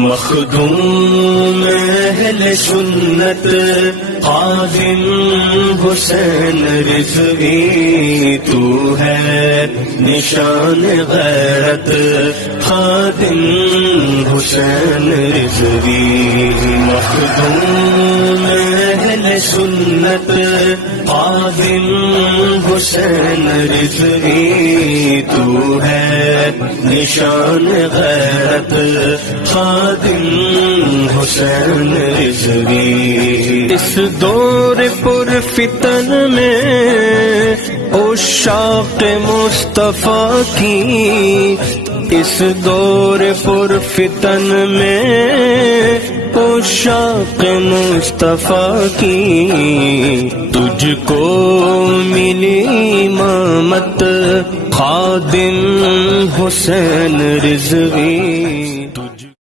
मखदूम अहले सुन्नत काज़िम हुसैन रिज़वी तू है निशान गैरत खादिम हुसैन रिज़वी। मखदूम अहले सुन्नत काज़िम हुसैन रिज़वी तू है निशान गैरत खादिम हुसैन रिज़वी। इस दौर पुर फितन में उशाक़ मुस्तफ़ा की, इस दौर पुर फितन में उशाक़ मुस्तफ़ा की, तुझको मिली इमामत खादिम हुसैन रिज़वी।